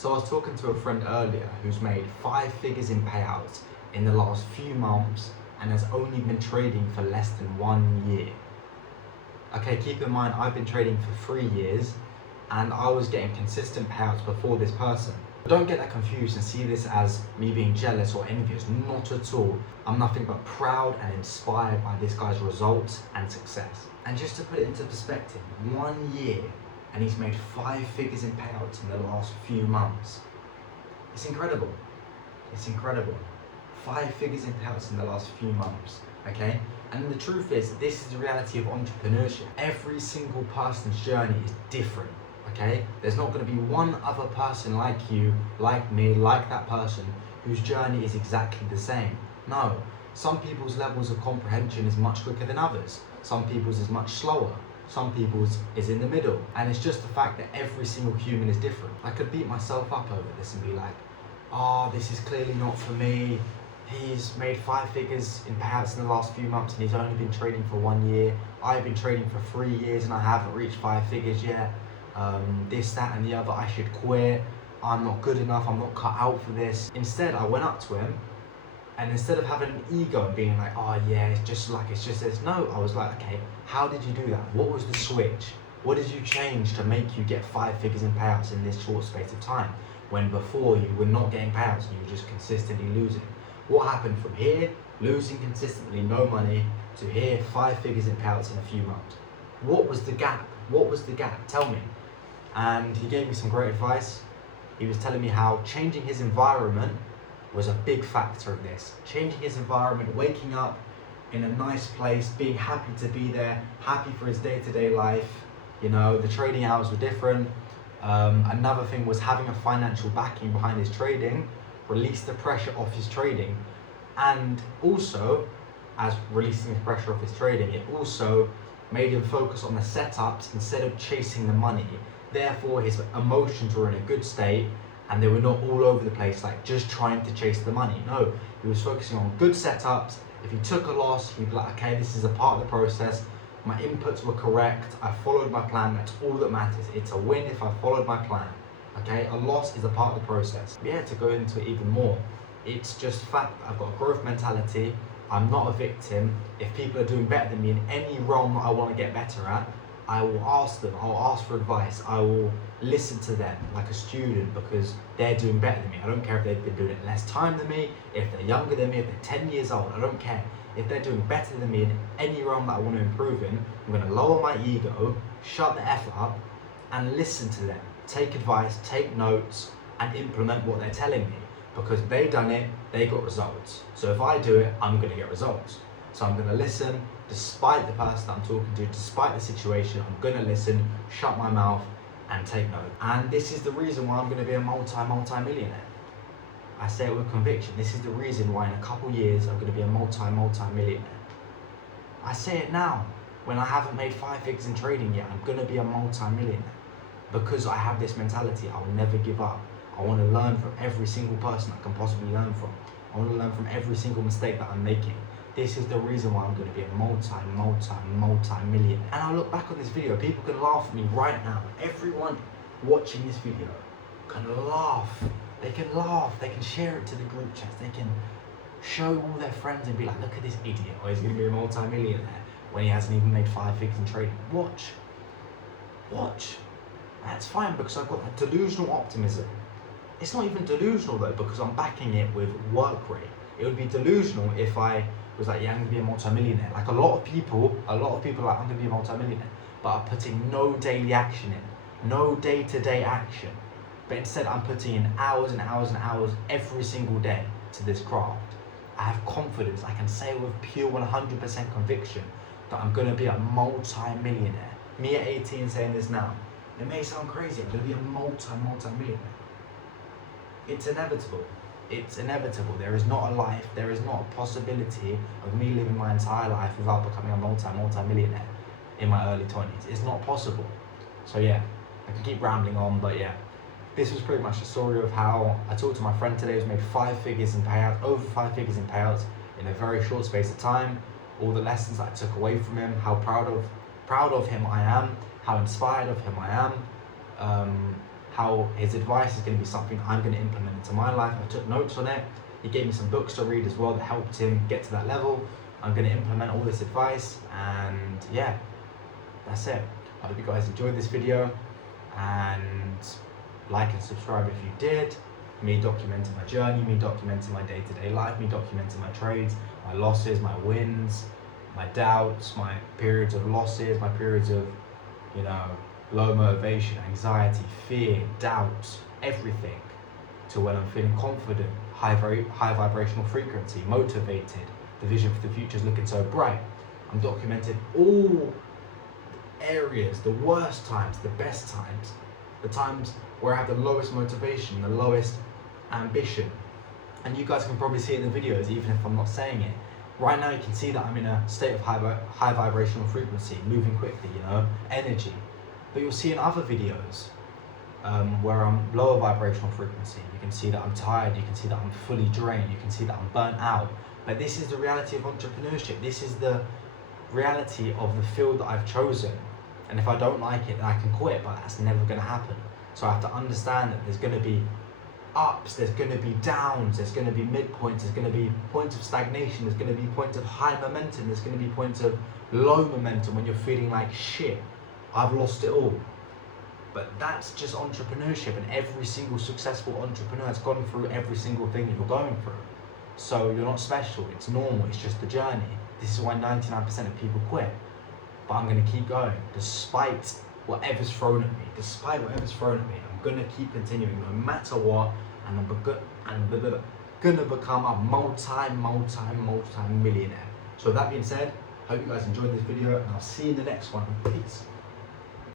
So I was talking to a friend earlier who's made 5 figures in payouts in the last few months and has only been trading for less than 1 year. Okay, keep in mind I've been trading for 3 years and I was getting consistent payouts before this person. But don't get that confused and see this as me being jealous or envious, not at all. I'm nothing but proud and inspired by this guy's results and success. And just to put it into perspective, 1 year and he's made 5 figures in payouts in the last few months. It's incredible. It's incredible. 5 figures in payouts in the last few months, okay? And the truth is, this is the reality of entrepreneurship. Every single person's journey is different, okay? There's not gonna be one other person like you, like me, like that person, whose journey is exactly the same. No, some people's levels of comprehension is much quicker than others. Some people's is much slower. Some people's is in the middle. And it's just the fact that every single human is different. I could beat myself up over this and be like, oh, this is clearly not for me. He's made 5 figures in payouts in the last few months and he's only been trading for 1 year. I've been trading for 3 years and I haven't reached 5 figures yet. This, that and the other, I should quit. I'm not good enough, I'm not cut out for this. Instead, I went up to him and instead of having an ego and being like, oh yeah, it's just this. No, I was like, okay, how did you do that? What was the switch? What did you change to make you get 5 figures in payouts in this short space of time? When before you were not getting payouts and you were just consistently losing. What happened from here, losing consistently, no money, to here, 5 figures in payouts in a few months? What was the gap? What was the gap? Tell me. And he gave me some great advice. He was telling me how changing his environment was a big factor of this. Changing his environment, waking up in a nice place, being happy to be there, happy for his day-to-day life. You know, the trading hours were different. Another thing was having a financial backing behind his trading, released the pressure off his trading. And also, as releasing the pressure off his trading, it also made him focus on the setups instead of chasing the money. Therefore, his emotions were in a good state and they were not all over the place, like just trying to chase the money. No, he was focusing on good setups. If he took a loss, he'd be like, okay, this is a part of the process. My inputs were correct. I followed my plan. That's all that matters. It's a win if I followed my plan. Okay, a loss is a part of the process. Yeah, to go into it even more, it's just fact that I've got a growth mentality. I'm not a victim. If people are doing better than me in any realm that I want to get better at, I will ask them, I'll ask for advice, I will listen to them like a student because they're doing better than me. I don't care if they've been doing it less time than me, if they're younger than me, if they're 10 years old, I don't care. If they're doing better than me in any realm that I want to improve in, I'm going to lower my ego, shut the F up, and listen to them. Take advice, take notes, and implement what they're telling me. Because they done it, they got results. So if I do it, I'm going to get results. So I'm going to listen, despite the person that I'm talking to, despite the situation, I'm going to listen, shut my mouth, and take note. And this is the reason why I'm going to be a multi-millionaire. I say it with conviction. This is the reason why in a couple years I'm going to be a multi-millionaire. I say it now, when I haven't made 5 figures in trading yet, I'm going to be a multi-millionaire. Because I have this mentality, I will never give up. I want to learn from every single person I can possibly learn from. I want to learn from every single mistake that I'm making. This is the reason why I'm going to be a multi-millionaire. And I'll look back on this video, people can laugh at me right now. Everyone watching this video can laugh. They can laugh, they can share it to the group chats, they can show all their friends and be like, look at this idiot, or he's going to be a multi-millionaire when he hasn't even made 5 figures in trading. Watch. That's fine because I've got that delusional optimism. It's not even delusional though because I'm backing it with work rate. It would be delusional if I was like, yeah, I'm gonna be a multi-millionaire. Like a lot of people are like, I'm gonna be a multi-millionaire, but I'm putting no daily action in, no day-to-day action. But instead I'm putting in hours and hours and hours every single day to this craft. I have confidence, I can say with pure 100% conviction that I'm gonna be a multi-millionaire. Me at 18 saying this now, it may sound crazy, I'm gonna be a multi-millionaire. It's inevitable. It's inevitable. There is not a life, there is not a possibility of me living my entire life without becoming a multi-millionaire in my early 20s. It's not possible. So yeah, I can keep rambling on, but yeah. This was pretty much the story of how I talked to my friend today who's made 5 figures in payouts, over 5 figures in payouts in a very short space of time. All the lessons that I took away from him, how proud of him I am, how inspired of him I am. how his advice is going to be something I'm going to implement into my life. I took notes on it. He gave me some books to read as well that helped him get to that level. I'm going to implement all this advice, and yeah, that's it. I hope you guys enjoyed this video, and like and subscribe if you did. Me documenting my journey, me documenting my day-to-day life, me documenting my trades, my losses, my wins, my doubts, my periods of losses, my periods of, you know, low motivation, anxiety, fear, doubts, everything, to when I'm feeling confident, high vibrational frequency, motivated, the vision for the future is looking so bright. I'm documenting all areas, the worst times, the best times, the times where I have the lowest motivation, the lowest ambition. And you guys can probably see it in the videos, even if I'm not saying it. Right now you can see that I'm in a state of high vibrational frequency, moving quickly, you know, energy. But you'll see in other videos where I'm lower vibrational frequency, you can see that I'm tired, you can see that I'm fully drained, you can see that I'm burnt out. But this is the reality of entrepreneurship. This is the reality of the field that I've chosen. And if I don't like it, then I can quit, but that's never going to happen. So I have to understand that there's going to be ups, there's going to be downs, there's going to be midpoints, there's going to be points of stagnation, there's going to be points of high momentum, there's going to be points of low momentum when you're feeling like shit, I've lost it all. But that's just entrepreneurship, and every single successful entrepreneur has gone through every single thing that you're going through. So you're not special, it's normal, it's just the journey. This is why 99% of people quit. But I'm going to keep going despite whatever's thrown at me. I'm going to keep continuing no matter what, and I'm going to become a multi-millionaire. So that being said, hope you guys enjoyed this video, and I'll see you in the next one. Peace.